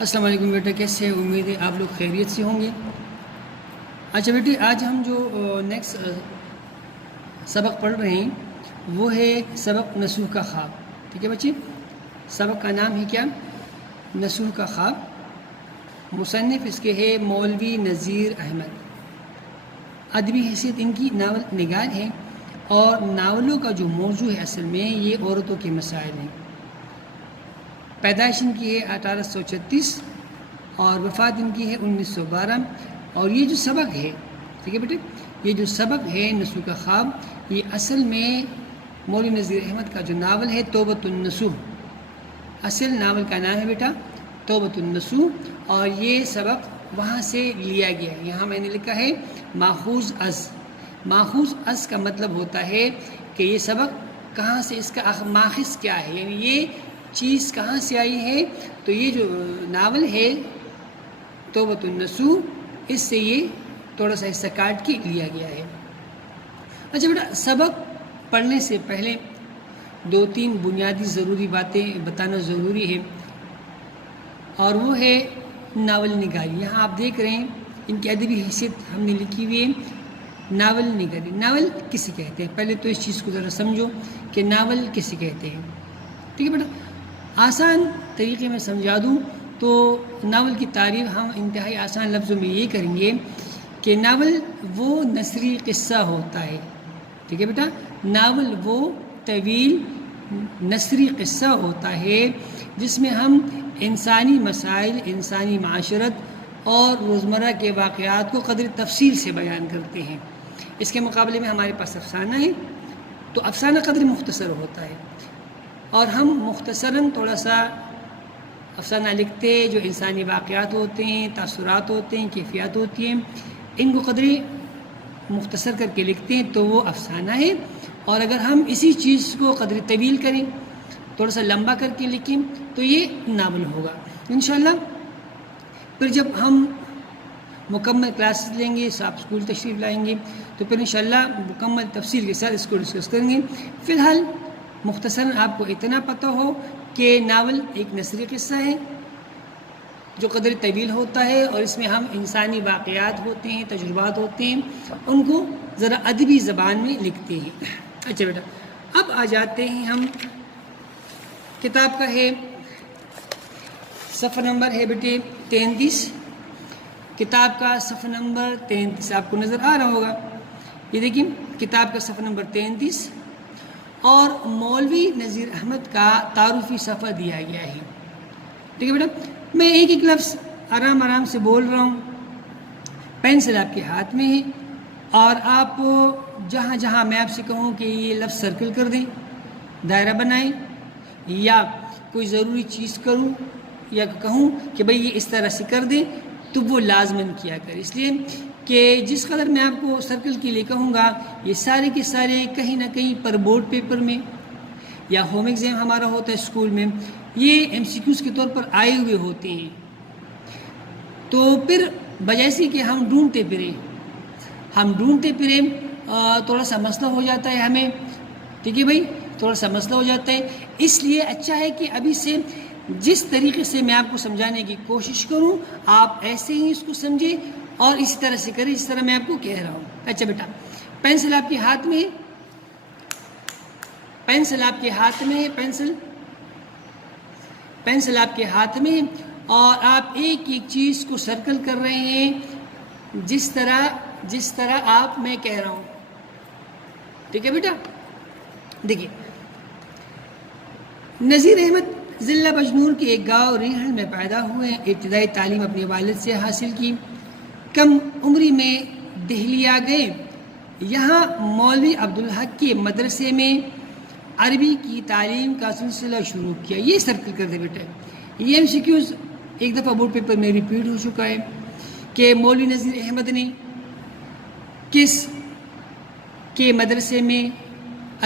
السلام علیکم بیٹا، کیسے ہیں؟ امید ہے آپ لوگ خیریت سے ہوں گے۔ اچھا بیٹے، آج ہم جو نیکسٹ سبق پڑھ رہے ہیں وہ ہے سبق نصوح کا خواب۔ ٹھیک ہے بچے، سبق کا نام ہے کیا؟ نصوح کا خواب۔ مصنف اس کے ہے مولوی نذیر احمد۔ ادبی حیثیت ان کی ناول نگار ہے، اور ناولوں کا جو موضوع ہے اصل میں یہ عورتوں کے مسائل ہیں۔ پیدائش ان کی ہے 1836 اور وفات ان کی ہے 1912۔ اور یہ جو سبق ہے، ٹھیک ہے بیٹے، یہ جو سبق ہے نصوح کا خواب، یہ اصل میں مولوی نذیر احمد کا جو ناول ہے توبۃ النصوح، اصل ناول کا نام ہے بیٹا توبۃ النصوح، اور یہ سبق وہاں سے لیا گیا ہے۔ یہاں میں نے لکھا ہے ماخوذ از۔ ماخوذ از کا مطلب ہوتا ہے کہ یہ سبق کہاں سے، اس کا ماخذ کیا ہے، یعنی یہ چیز کہاں سے آئی ہے۔ تو یہ جو ناول ہے توبۃ النصوح، اس سے یہ تھوڑا سا حصہ کاٹ کے لیا گیا ہے۔ اچھا بیٹا، سبق پڑھنے سے پہلے 2-3 بنیادی ضروری باتیں بتانا ضروری ہے، اور وہ ہے ناول نگاری۔ یہاں آپ دیکھ رہے ہیں ان کی ادبی حیثیت ہم نے لکھی ہوئی ہے ناول نگاری۔ ناول کسے کہتے ہیں؟ پہلے تو اس چیز کو ذرا سمجھو کہ ناول کسے کہتے ہیں۔ ٹھیک ہے بیٹا، آسان طریقے میں سمجھا دوں تو ناول کی تعریف ہم انتہائی آسان لفظوں میں یہ کریں گے کہ ناول وہ نثری قصہ ہوتا ہے۔ ٹھیک ہے بیٹا، ناول وہ طویل نثری قصہ ہوتا ہے جس میں ہم انسانی مسائل، انسانی معاشرت اور روزمرہ کے واقعات کو قدر تفصیل سے بیان کرتے ہیں۔ اس کے مقابلے میں ہمارے پاس افسانہ ہے، تو افسانہ قدر مختصر ہوتا ہے، اور ہم مختصراً تھوڑا سا افسانہ لکھتے جو انسانی واقعات ہوتے ہیں، تاثرات ہوتے ہیں، کیفیات ہوتی ہیں، ان کو قدر مختصر کر کے لکھتے ہیں تو وہ افسانہ ہے۔ اور اگر ہم اسی چیز کو قدر طویل کریں، تھوڑا سا لمبا کر کے لکھیں، تو یہ ناول ہوگا انشاءاللہ۔ پھر جب ہم مکمل کلاسز لیں گے، آپ اسکول تشریف لائیں گے، تو پھر انشاءاللہ مکمل تفصیل کے ساتھ اس کو ڈسکس کریں گے۔ فی الحال مختصراً آپ کو اتنا پتہ ہو کہ ناول ایک نثری قصہ ہے جو قدر طویل ہوتا ہے، اور اس میں ہم انسانی واقعات ہوتے ہیں، تجربات ہوتے ہیں، ان کو ذرا ادبی زبان میں لکھتے ہیں۔ اچھا بیٹا، اب آ جاتے ہیں ہم کتاب کا ہے صفحہ نمبر ہے بیٹے 33۔ کتاب کا صفحہ نمبر 33 آپ کو نظر آ رہا ہوگا، یہ دیکھیں کتاب کا صفحہ نمبر 33، اور مولوی نذیر احمد کا تعارفی صفحہ دیا گیا ہے۔ ٹھیک ہے بیٹا، میں ایک ایک لفظ آرام آرام سے بول رہا ہوں، پینسل آپ کے ہاتھ میں ہے، اور آپ جہاں جہاں میں آپ سے کہوں کہ یہ لفظ سرکل کر دیں، دائرہ بنائیں، یا کوئی ضروری چیز کروں یا کہوں کہ بھئی یہ اس طرح سے کر دیں، تو وہ لازماً کیا کریں، اس لیے کہ جس قدر میں آپ کو سرکل کے لیے کہوں گا یہ سارے کے سارے کہیں نہ کہیں پر بورڈ پیپر میں یا ہوم ایگزام ہمارا ہوتا ہے اسکول میں، یہ MCQs کے طور پر آئے ہوئے ہوتے ہیں۔ تو پھر بجائے سے کہ ہم ڈھونڈتے پھریں تھوڑا سا مسئلہ ہو جاتا ہے ہمیں، ٹھیک ہے بھائی، تھوڑا سا مسئلہ ہو جاتا ہے، اس لیے اچھا ہے کہ ابھی سے جس طریقے سے میں آپ کو سمجھانے کی کوشش کروں آپ ایسے ہی اس کو سمجھیں اور اسی طرح سے کریں جس طرح میں آپ کو کہہ رہا ہوں۔ اچھا بیٹا، پینسل آپ کے ہاتھ میں ہے، پینسل آپ کے ہاتھ میں ہے، پینسل آپ کے ہاتھ میں، اور آپ ایک ایک چیز کو سرکل کر رہے ہیں جس طرح آپ میں کہہ رہا ہوں۔ ٹھیک ہے بیٹا، دیکھیے نذیر احمد ضلع بجنور کے ایک گاؤں ریحل میں پیدا ہوئے، ابتدائی تعلیم اپنے والد سے حاصل کی، کم عمری میں دہلی آ گئے، یہاں مولوی عبدالحق کے مدرسے میں عربی کی تعلیم کا سلسلہ شروع کیا۔ یہ سرکل کر دے بیٹا، یہ MCQs ایک دفعہ بورڈ پیپر میں ریپیٹ ہو چکا ہے کہ مولوی نذیر احمد نے کس کے مدرسے میں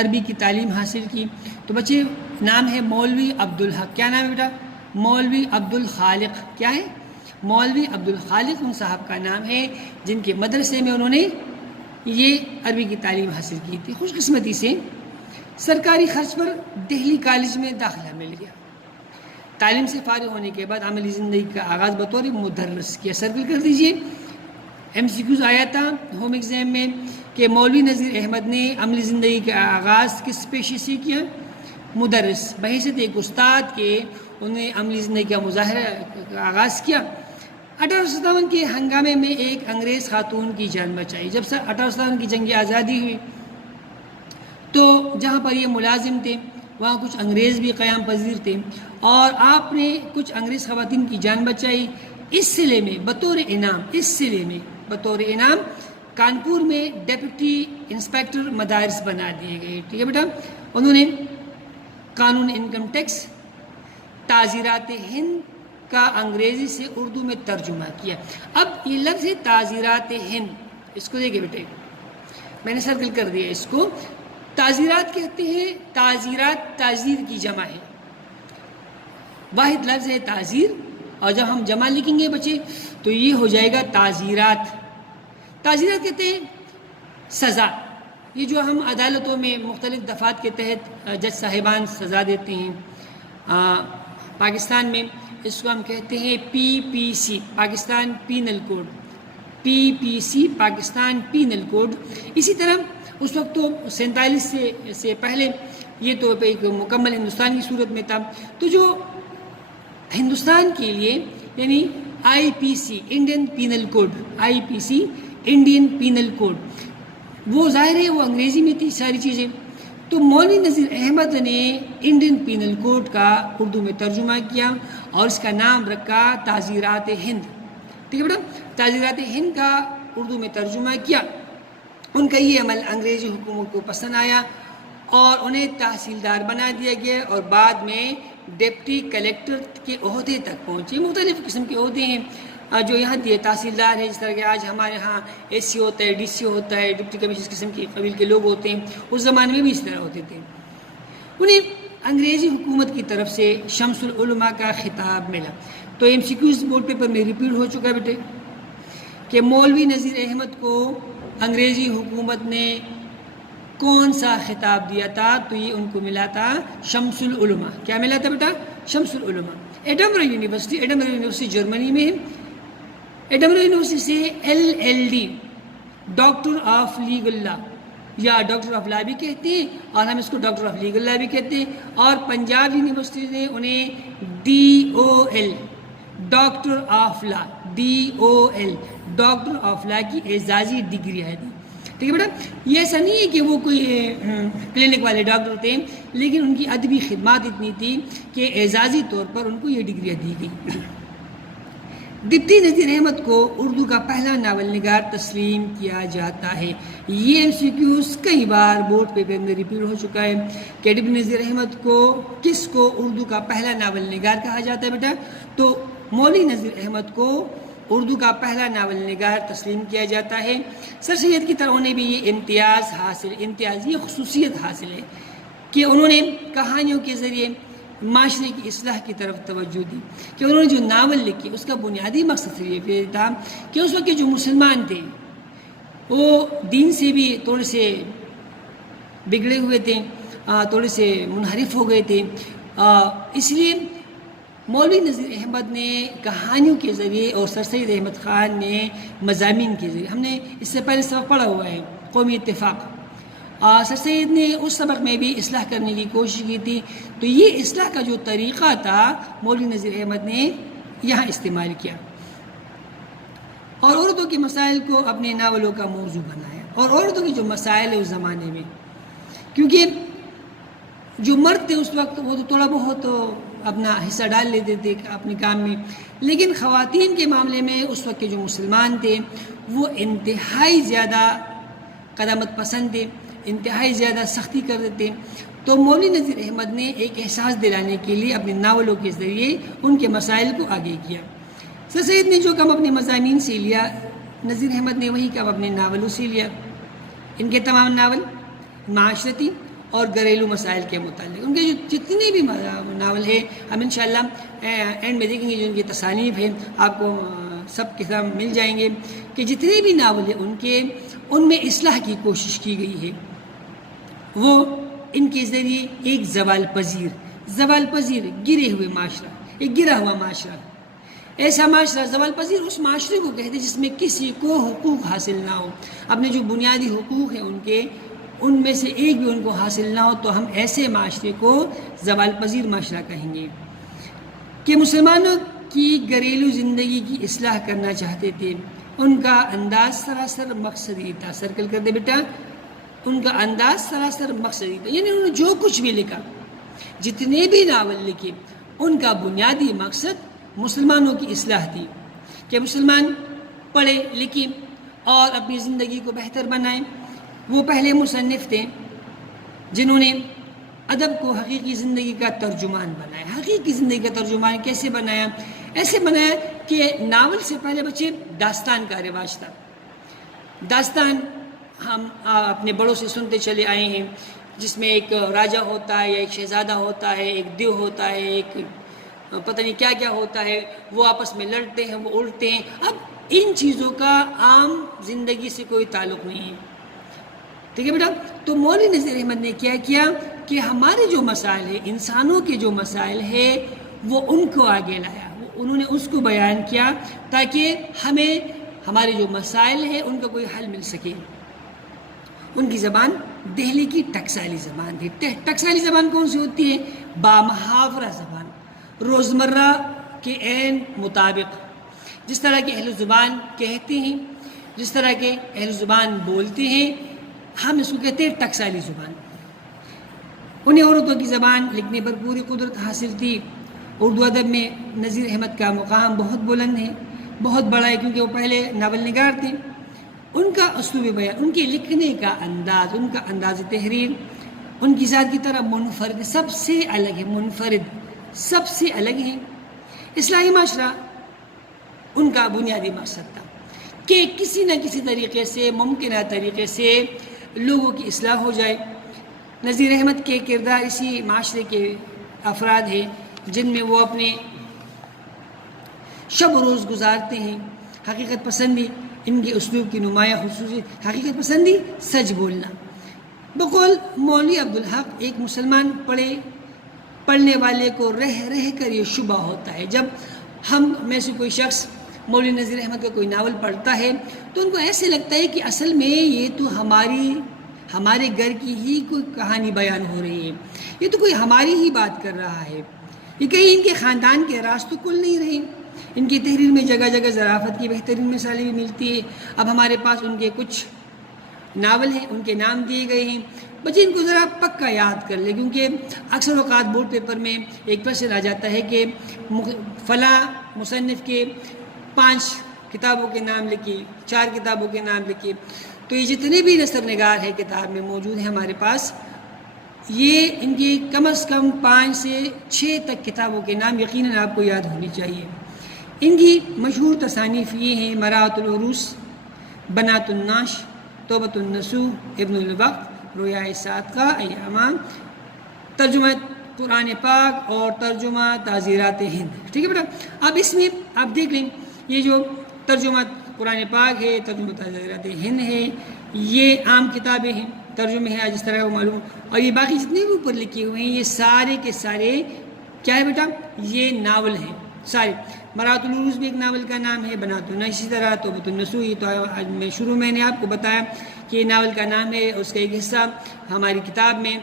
عربی کی تعلیم حاصل کی۔ تو بچے نام ہے مولوی عبدالحق، کیا نام ہے بیٹا؟ مولوی عبدالخالق، کیا ہے؟ مولوی عبدالخالق ان صاحب کا نام ہے، جن کے مدرسے میں انہوں نے یہ عربی کی تعلیم حاصل کی تھی۔ خوش قسمتی سے سرکاری خرچ پر دہلی کالج میں داخلہ مل گیا۔ تعلیم سے فارغ ہونے کے بعد عملی زندگی کا آغاز بطور مدرس کیا. سرکل کر دیجئے. ایم سی کیوز آیا تھا ہوم ایگزام میں کہ مولوی نذیر احمد نے عملی زندگی کا آغاز کس پیشے سے کیا؟ مدرس. بحیثیت ایک استاد کے انہوں نے عملی زندگی کا مظاہرہ کا آغاز کیا. 1857 کے ہنگامے میں ایک انگریز خاتون کی جان بچائی. جب 1857 کی جنگ آزادی ہوئی تو جہاں پر یہ ملازم تھے وہاں کچھ انگریز بھی قیام پذیر تھے اور آپ نے کچھ انگریز خواتین کی جان بچائی. اس سلے میں بطور انعام کانپور میں ڈپٹی انسپیکٹر مدارس بنا دیے گئے. ٹھیک ہے بیٹا. انہوں نے قانون انکم ٹیکس تعزیرات ہند کا انگریزی سے اردو میں ترجمہ کیا. اب یہ لفظ ہے تعزیرات ہند, اس کو دیکھیں بیٹے میں نے سرکل کر دیا. اس کو تعزیرات کہتے ہیں. تعزیرات تعزیر کی جمع ہے. واحد لفظ ہے تعزیر, اور جب ہم جمع لکھیں گے بچے تو یہ ہو جائے گا تعزیرات. تعزیرات کہتے ہیں سزا. یہ جو ہم عدالتوں میں مختلف دفعات کے تحت جج صاحبان سزا دیتے ہیں. پاکستان میں اس کو ہم کہتے ہیں پی پی سی, پاکستان پینل کوڈ. پی پی سی پاکستان پینل کوڈ. اسی طرح اس وقت تو 47 سے پہلے یہ تو ایک مکمل ہندوستان کی صورت میں تھا. تو جو ہندوستان کے لیے یعنی آئی پی سی انڈین پینل کوڈ, آئی پی سی انڈین پینل کوڈ, وہ ظاہر ہے وہ انگریزی میں تھی ساری چیزیں. تو مولوی نذیر احمد نے انڈین پینل کوڈ کا اردو میں ترجمہ کیا اور اس کا نام رکھا تعزیرات ہند. ٹھیک ہے بیٹا. تعزیرات ہند کا اردو میں ترجمہ کیا. ان کا یہ عمل انگریزی حکومت کو پسند آیا اور انہیں تحصیلدار بنا دیا گیا اور بعد میں ڈپٹی کلیکٹر کے عہدے تک پہنچے. مختلف قسم کے عہدے ہیں جو یہاں دیے. تحصیلدار ہے, جس طرح کہ آج ہمارے ہاں اے سی ہوتا ہے, ڈی سی ہوتا ہے, ڈپٹی کمشنر, اس قسم کے قبیل کے لوگ ہوتے ہیں. اس زمانے میں بھی اس طرح ہوتے تھے. انہیں انگریزی حکومت کی طرف سے شمس العلماء کا خطاب ملا. تو M C Qs board paper میں ریپیٹ ہو چکا ہے بیٹے کہ مولوی نذیر احمد کو انگریزی حکومت نے کون سا خطاب دیا تھا؟ تو یہ ان کو ملا تھا شمس العلماء. کیا ملا تھا بیٹا؟ شمس العلماء. ایڈنبرگ یونیورسٹی جرمنی میں ہے. ایڈنبرگ یونیورسٹی سے LLD ڈاکٹر آف لیگل لا یا ڈاکٹر آف لا بھی کہتے ہیں اور ہم اس کو ڈاکٹر آف لیگل لا بھی کہتے ہیں. اور پنجاب یونیورسٹی نے انہیں DOL doctor of law, DOL doctor of law کی اعزازی ڈگری ہے دی. ٹھیک ہے بیٹا. یہ ایسا نہیں ہے کہ وہ کوئی کلینک والے ڈاکٹر تھے, لیکن ان کی ادبی خدمات اتنی تھی کہ اعزازی طور پر ان کو یہ ڈگریاں دی گئی. ڈپٹی نذیر احمد کو اردو کا پہلا ناول نگار تسلیم کیا جاتا ہے. یہ ایم سی کیوز کئی بار بورڈ پیپر میں ریپیٹ ہو چکا ہے کہ ڈپٹی نذیر احمد کو کس کو اردو کا پہلا ناول نگار کہا جاتا ہے بیٹا؟ تو مولوی نذیر احمد کو اردو کا پہلا ناول نگار تسلیم کیا جاتا ہے. سر سید کی طرح انہیں بھی یہ امتیاز یہ خصوصیت حاصل ہے کہ انہوں نے کہانیوں کے ذریعے معاشرے کی اصلاح کی طرف توجہ دی. کہ انہوں نے جو ناول لکھی اس کا بنیادی مقصد یہ تھا کہ اس وقت کے جو مسلمان تھے وہ دین سے بھی تھوڑے سے بگڑے ہوئے تھے, تھوڑے سے منحرف ہو گئے تھے. اس لیے مولوی نذیر احمد نے کہانیوں کے ذریعے اور سر سید احمد خان نے مضامین کے ذریعے, ہم نے اس سے پہلے سبق پڑھا ہوا ہے قومی اتفاق, سر سید نے اس سبق میں بھی اصلاح کرنے کی کوشش کی تھی. تو یہ اصلاح کا جو طریقہ تھا مولوی نذیر احمد نے یہاں استعمال کیا اور عورتوں کے مسائل کو اپنے ناولوں کا موضوع بنایا. اور عورتوں کے جو مسائل ہیں اس زمانے میں, کیونکہ جو مرد تھے اس وقت وہ تو تھوڑا بہت اپنا حصہ ڈال لیتے تھے اپنے کام میں, لیکن خواتین کے معاملے میں اس وقت کے جو مسلمان تھے وہ انتہائی زیادہ قدامت پسند تھے, انتہائی زیادہ سختی کر دیتے. تو مولوی نذیر احمد نے ایک احساس دلانے کے لیے اپنے ناولوں کے ذریعے ان کے مسائل کو آگے کیا. سر سید نے جو کام اپنے مضامین سے لیا, نذیر احمد نے وہی کام اپنے ناولوں سے لیا. ان کے تمام ناول معاشرتی اور گھریلو مسائل کے متعلق, ان کے جو جتنے بھی ناول ہیں ہم انشاءاللہ اینڈ میں دیکھیں گے جو ان کی تصانیف ہیں آپ کو سب کے ساتھ مل جائیں گے کہ جتنے بھی ناول ہیں ان میں اصلاح کی کوشش کی گئی ہے. وہ ان کے ذریعے ایک زوال پذیر گرے ہوئے معاشرہ, ایک گرا ہوا معاشرہ. ایسا معاشرہ زوال پذیر اس معاشرے کو کہتے ہیں جس میں کسی کو حقوق حاصل نہ ہو، اپنے جو بنیادی حقوق ہیں ان میں سے ایک بھی ان کو حاصل نہ ہو، تو ہم ایسے معاشرے کو زوال پذیر معاشرہ کہیں گے. کہ مسلمانوں کی گھریلو زندگی کی اصلاح کرنا چاہتے تھے، ان کا انداز سراسر مقصدی تھا. سرکل کر دے بیٹا، ان کا انداز سراسر مقصدی تھا. یعنی انہوں نے جو کچھ بھی لکھا، جتنے بھی ناول لکھے، ان کا بنیادی مقصد مسلمانوں کی اصلاح تھی کہ مسلمان پڑھے لکھیں اور اپنی زندگی کو بہتر بنائیں. وہ پہلے مصنف تھے جنہوں نے ادب کو حقیقی زندگی کا ترجمان بنایا. حقیقی زندگی کا ترجمان کیسے بنایا؟ ایسے بنایا کہ ناول سے پہلے بچے داستان کا رواج تھا. داستان ہم اپنے بڑوں سے سنتے چلے آئے ہیں، جس میں ایک راجہ ہوتا ہے یا ایک شہزادہ ہوتا ہے، ایک دیو ہوتا ہے، ایک پتہ نہیں کیا کیا ہوتا ہے، وہ آپس میں لڑتے ہیں، وہ اڑتے ہیں. اب ان چیزوں کا عام زندگی سے کوئی تعلق نہیں ہے. ٹھیک ہے بیٹا؟ تو مولوی نذیر احمد نے کیا کیا کہ ہمارے جو مسائل ہیں، انسانوں کے جو مسائل ہیں، وہ ان کو آگے لایا. انہوں نے اس کو بیان کیا تاکہ ہمیں ہمارے جو مسائل ہیں ان کا کوئی حل مل سکے. ان کی زبان دہلی کی ٹکسالی زبان تھی. ٹکسالی زبان کون سی ہوتی ہے؟ بامحاورہ زبان، روزمرہ کے عین مطابق جس طرح کے اہل زبان کہتے ہیں، جس طرح کے اہل زبان بولتے ہیں، ہم اس کو کہتے ہیں ٹکسالی زبان. انہیں عورتوں کی زبان لکھنے پر پوری قدرت حاصل تھی. اردو ادب میں نذیر احمد کا مقام بہت بلند ہے، بہت بڑا ہے، کیونکہ وہ پہلے ناول نگار تھے. ان کا اسلوب بیان، ان کے لکھنے کا انداز، ان کا انداز تحریر ان کی ذات کی طرح منفرد، سب سے الگ ہے، منفرد، سب سے الگ ہے. اصلاحی معاشرہ ان کا بنیادی مقصد تھا کہ کسی نہ کسی طریقے سے، ممکنہ طریقے سے لوگوں کی اصلاح ہو جائے. نذیر احمد کے کردار اسی معاشرے کے افراد ہیں جن میں وہ اپنے شب و روز گزارتے ہیں. حقیقت پسندی ان کے اسلوب کی نمایاں خصوصیت، حقیقت پسندی، سچ بولنا. بقول مولوی عبدالحق، ایک مسلمان پڑھنے والے کو رہ رہ کر یہ شبہ ہوتا ہے. جب ہم میں سے کوئی شخص مولوی نذیر احمد کا کوئی ناول پڑھتا ہے تو ان کو ایسے لگتا ہے کہ اصل میں یہ تو ہمارے گھر کی ہی کوئی کہانی بیان ہو رہی ہے، یہ تو کوئی ہماری ہی بات کر رہا ہے. یہ کہیں ان کے خاندان کے راز تو کل نہیں رہے. ان کی تحریر میں جگہ جگہ ظرافت کی بہترین مثالیں بھی ملتی ہے. اب ہمارے پاس ان کے کچھ ناول ہیں، ان کے نام دیے گئے ہیں. بچے ان کو ذرا پکا یاد کر لیں، کیونکہ اکثر اوقات بورڈ پیپر میں ایک کویسچن آ جاتا ہے کہ فلاں مصنف کے 5 کتابوں کے نام لکھیے، 4 کتابوں کے نام لکھیے. تو یہ جتنے بھی نثر نگار ہے کتاب میں موجود ہیں ہمارے پاس، یہ ان کی کم از کم 5 سے 6 تک کتابوں کے نام یقیناً آپ کو یاد ہونی چاہیے. ان کی مشہور تصانیف یہ ہیں: مراعۃ العروس، بنات الناش، توبۃ النصوح، ابن الوقت، رویہ صادقہ، ایامہ، ترجمہ قرآن پاک اور ترجمہ تعزیرات ہند. ٹھیک ہے بیٹا؟ اب اس میں آپ دیکھ لیں، یہ جو ترجمہ قرآن پاک ہے، ترجمہ تعزیرات ہند ہے، یہ عام کتابیں ہیں، ترجمے ہیں جس طرح وہ معلوم. اور یہ باقی جتنے بھی اوپر لکھے ہوئے ہیں یہ سارے کے سارے کیا ہے بیٹا؟ یہ ناول ہیں سارے. مراعۃ العروس بھی ایک ناول کا نام ہے، بنات الناش اسی طرح، توبۃ النصوح، تو آج شروع میں نے آپ کو بتایا کہ یہ ناول کا نام ہے، اس کا ایک حصہ ہماری کتاب میں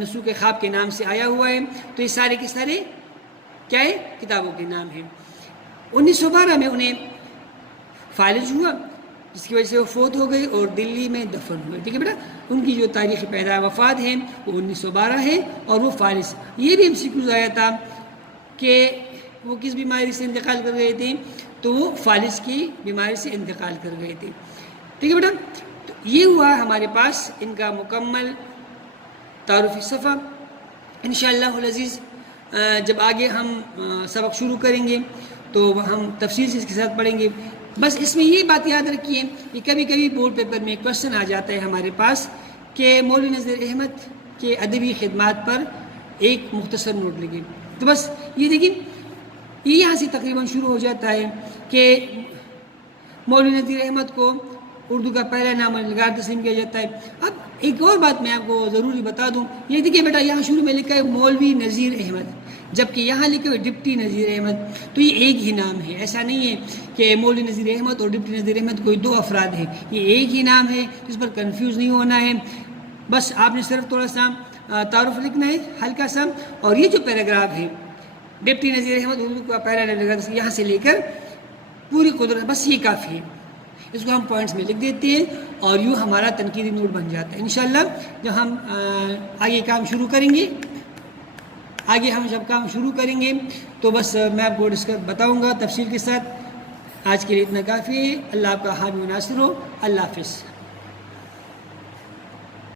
نصوح کے خواب کے نام سے آیا ہوا ہے. تو یہ سارے کے سارے کیا ہے؟ کتابوں کے نام ہیں. 1912 میں انہیں فالج ہوا، جس کی وجہ سے وہ فوت ہو گئے اور دلی میں دفن ہوئے. ٹھیک ہے بیٹا؟ ان کی جو تاریخ پیدا وفات ہے وہ 1912 ہے اور وہ فالج. یہ بھی MCQ آیا تھا کہ وہ کس بیماری سے انتقال کر گئے تھے، تو وہ فالج کی بیماری سے انتقال کر گئے تھے. ٹھیک ہے بیٹا؟ تو یہ ہوا ہمارے پاس ان کا مکمل تعارفی صفحہ. انشاءاللہ العزیز جب آگے ہم سبق شروع کریں گے تو ہم تفصیل سے اس کے ساتھ پڑھیں گے. بس اس میں یہ بات یاد رکھیے کہ کبھی کبھی بورڈ پیپر میں کویسچن آ جاتا ہے ہمارے پاس کہ مولوی نذیر احمد کے ادبی خدمات پر ایک مختصر نوٹ لگے. تو بس یہ دیکھیں، یہ یہاں سے تقریباً شروع ہو جاتا ہے کہ مولوی نذیر احمد کو اردو کا پہلا ناول نگار تسلیم کیا جاتا ہے. اب ایک اور بات میں آپ کو ضروری بتا دوں، یہ دیکھیے بیٹا، یہاں شروع میں لکھا ہے مولوی نذیر احمد. جبکہ یہاں لکھے ہوئے ڈپٹی نذیر احمد، تو یہ ایک ہی نام ہے، ایسا نہیں ہے کہ مولوی نذیر احمد اور ڈپٹی نذیر احمد کوئی دو افراد ہیں، یہ ایک ہی نام ہے، اس پر کنفیوز نہیں ہونا ہے۔ بس آپ نے صرف تھوڑا سا تعارف لکھنا ہے ہلکا سا، اور یہ جو پیراگراف ہے ڈپٹی نذیر احمد اردو کا پہلا پیراگراف یہاں سے لے کر پوری قدرت، بس یہ کافی ہے، اس کو ہم پوائنٹس میں لکھ دیتے ہیں اور یوں ہمارا تنقیدی نوٹ بن جاتا ہے۔ انشاءاللہ جب ہم آگے کام شروع کریں گے، جب کام شروع کریں گے تو بس میں آپ کو بتاؤں گا تفصیل کے ساتھ۔ آج کے لیے اتنا کافی ہے۔ اللہ آپ کا حامی و ناصر ہو۔ اللہ حافظ۔